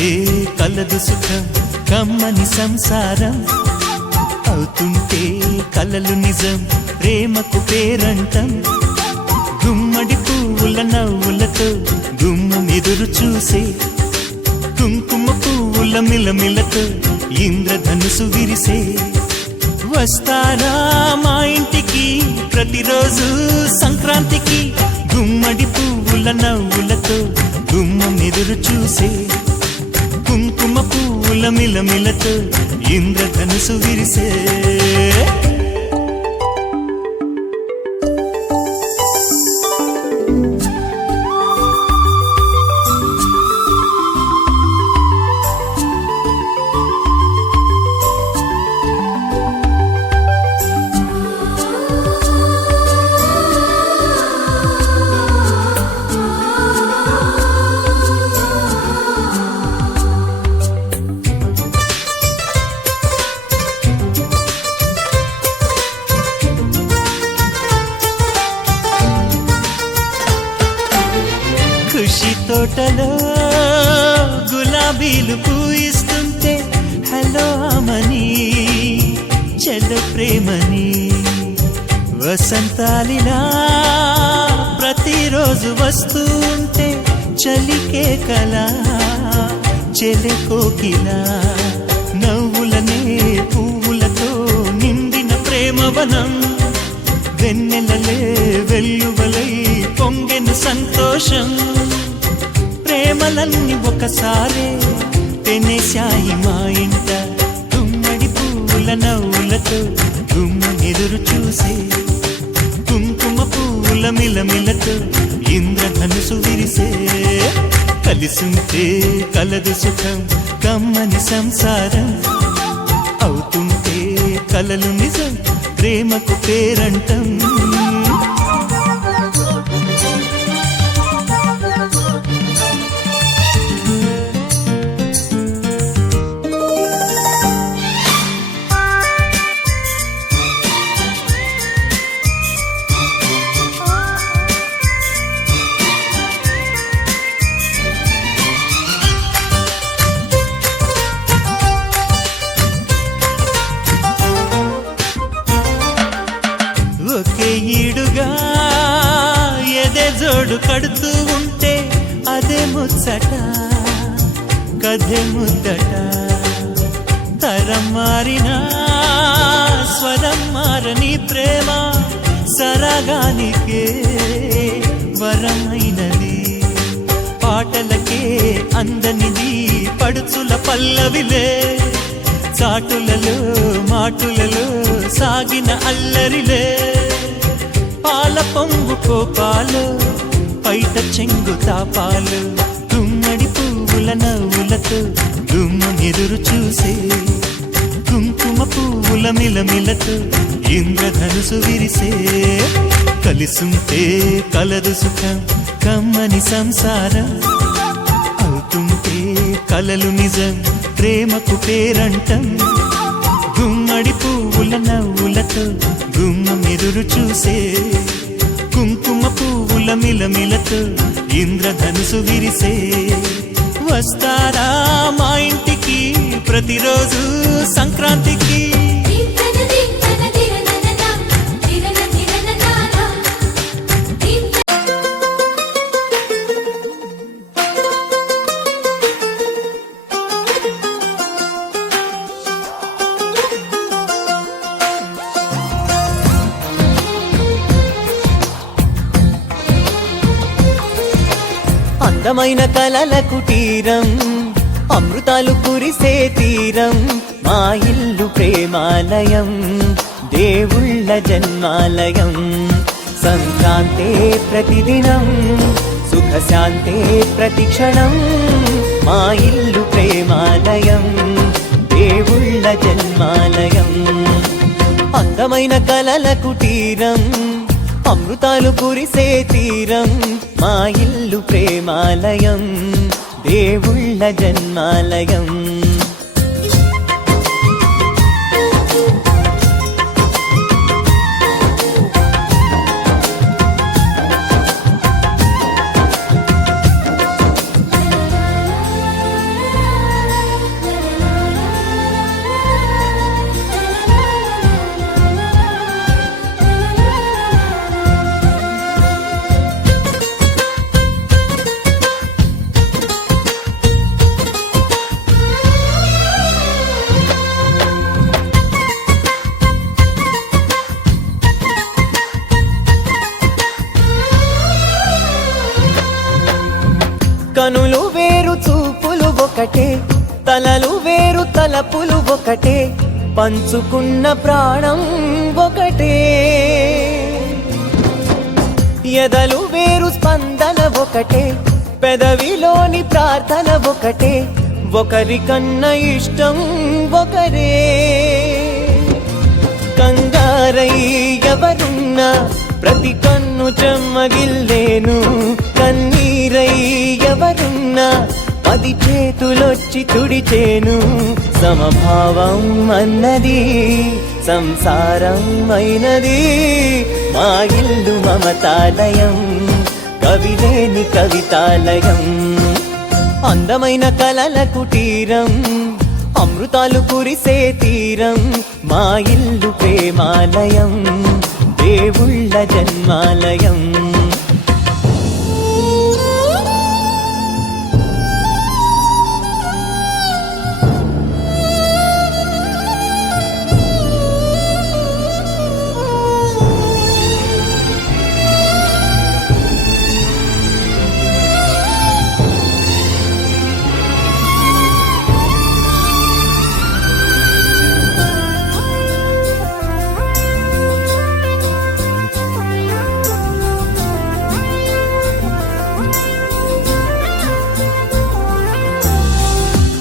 కలిసుంటే కలదు సుఖం కమ్మని సంసారం అవుతుంటే కలలు నిజం ప్రేమకు పేరంటం గుమ్మడి పువ్వుల నవ్వులతో గుమ్మం ఎదురు చూసే కుంకుమ పువ్వుల మిలమిలతో ఇంద్రధనుసు విరిసే వస్తారా మా ఇంటికి ప్రతిరోజు సంక్రాంతికి గుమ్మడి పువ్వుల నవ్వులతో గుమ్మం ఎదురు చూసే కుంకుమ పువ్వుల మిలమిలతో ఇంద్రధనుసు విరిసే ఖుషి తోటలో గులాబీలు పూయిస్తుంటే హలో అమని చెల్ల ప్రేమని వసంతాలిలా ప్రతిరోజు వస్తూ ఉంటే చలికే కలా చెలె కోకిలా నవ్వులనే పువ్వులతో నిండిన ప్రేమవనం వెన్నెలలే వెల్లువలై పొంగెను సంతోషం ప్రేమలన్నీ ఒకసారే తెనేశాయి మా ఇంట గుమ్మడి పువ్వుల నవ్వులతో గుమ్మ ఎదురు చూసే కుంకుమ పువ్వుల మిలమిలతో ఇంద్రధనుసు విరిసే కలిసుంటే కలదు సుఖం కమ్మని సంసారం అవుతుంటే కలలు నిజం ప్రేమకు పేరంటం ఒకే ఈడుగా ఎదే జోడు కడుతూ ఉంటే అదే ముచ్చట కథే ముద్దట తరం మారినా స్వరం మారని ప్రేమ సరగానికే వరమైనది పాటలకే అందనిది పడుచుల పల్లవిలే చాటులలో మాటులలో సాగిన అల్లరిలే పాల పొంగు కోపాలు పైట చెంగు తాపాలు గుమ్మడి పువ్వుల నవ్వులతో గుమ్మం ఎదురు చూసే కుంకుమ పువ్వుల మిలమిలతో ఇంద్రధనుసు విరిసే కలిసుంటే కలదు సుఖం కమ్మని సంసారం అవుతుంటే కలలు నిజం ప్రేమకు పేరంటం గుమ్మడి పువ్వుల నవ్వులతో గుమ్మం ఎదురు చూసే కుంకుమ పువ్వుల మిలమిలతో ఇంద్రధనుసు విరిసే వస్తారా మా ఇంటికి ప్రతిరోజు సంక్రాంతికి అందమైన కలల కుటీరం అమృతాలు కురిసే తీరం మా ఇల్లు ప్రేమాలయం దేవుళ్ళ జన్మాలయం సంక్రాంతే ప్రతిదినం సుఖశాంతే ప్రతిక్షణం మా ఇల్లు ప్రేమాలయం దేవుళ్ళ జన్మాలయం అందమైన కలల కుటీరం అమృతాలు కురిసే తీరం మా ఇల్లు ప్రేమాలయం దేవుళ్ళ జన్మాలయం కనులు వేరు చూపులు ఒకటే, తలలు వేరు తలపులు ఒకటే, పంచుకున్న ప్రాణం ఒకటే. ఎదలు వేరు స్పందన ఒకటే, పెదవిలోని ప్రార్థన ఒకటే, ఒకరికన్నా ఇష్టం ఒకరే. కంగారై ఎవరున్నా ప్రతి కన్ను చెమ్మగిల్లేను, కన్నీరై ఎవరున్నా 10 చేతులొచ్చి తుడిచేను. సమభావం అన్నది సంసారం అయినది, మా ఇల్లు మమతాలయం, కవిలేని కవితాలయం. అందమైన కలల కుటీరం, అమృతాలు కురిసే తీరం, మా ఇల్లు ప్రేమాలయం, దేవుళ్ళ జన్మాలయం.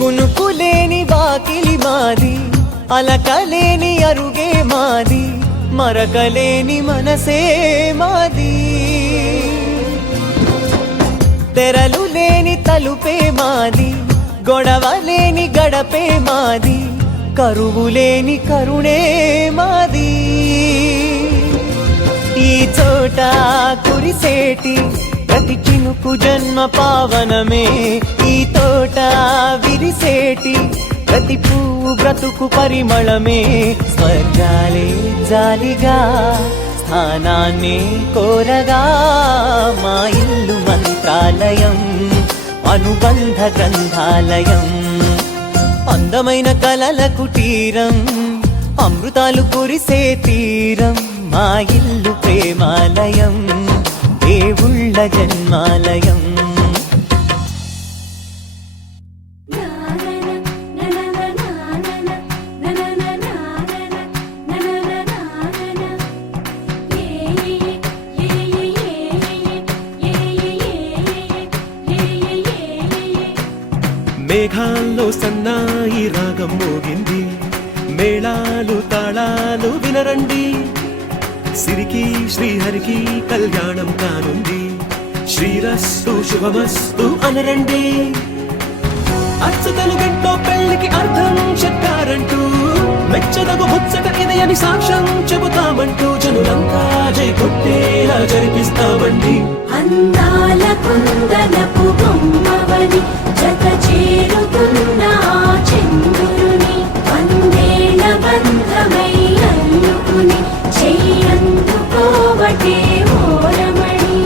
కునుకులేని వాకిలి మాది, అలకలేని అరుగే మాది, మరకలేని మనసే మాది. తెరలు లేని తలుపే మాది, గొడవలేని గడపే మాది, కరువులేని కరుణే మాది. ఈ చోట కురిసేటి ప్రతి చినుకు జన్మ పావనమే, ఈ తోట విరిసేటి ప్రతి పువ్వు బ్రతుకు పరిమళమే. స్వర్గాలే జాలిగా స్థానాన్ని కోరగా, మా ఇల్లు మంత్రాలయం, అనుబంధ గ్రంథాలయం. అందమైన కలల కుటీరం, అమృతాలు కురిసే తీరం, మా ఇల్లు ప్రేమాలయం, దేవుళ్ళ జన్మాలయం. మేఘాల్లో సన్నాయి రాగం మోగింది, మేళాలు తాళాలు వినరండి, సిరికి శ్రీహరికి కళ్యాణం కానుంది, శ్రీరస్తు శుభమస్తు అనరండి. అచ్చతలు గంటో పెళ్లికి అర్థం చెప్పారంటూ, మెచ్చదగు ముచ్చట ఇది అని సాక్ష్యం చెబుతామంటూ, జనులంతా జై కొట్టేలా జరిపిస్తామండి. అందాల కుందనపు బొమ్మవని జత చేరుతున్న చంద్రుని, వందేల బంధమై అల్లుకుని చెయ్యందుకోవటే ఓరమణి.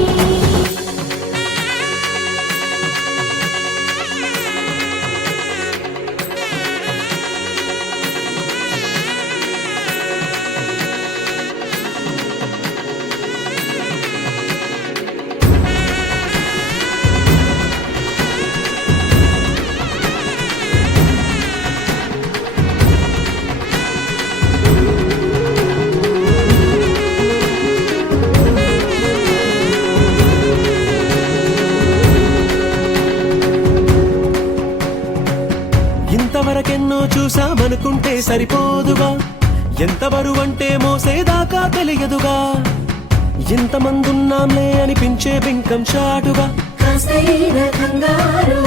ఇంతవరకెన్నో చూసామనుకుంటే సరిపోదుగా, ఎంత బరువంటే మోసేదాకా తెలియదుగా, ఇంతమందున్నాంలే అనిపించే బింకం చాటుగా. కాస్తైన కంగారు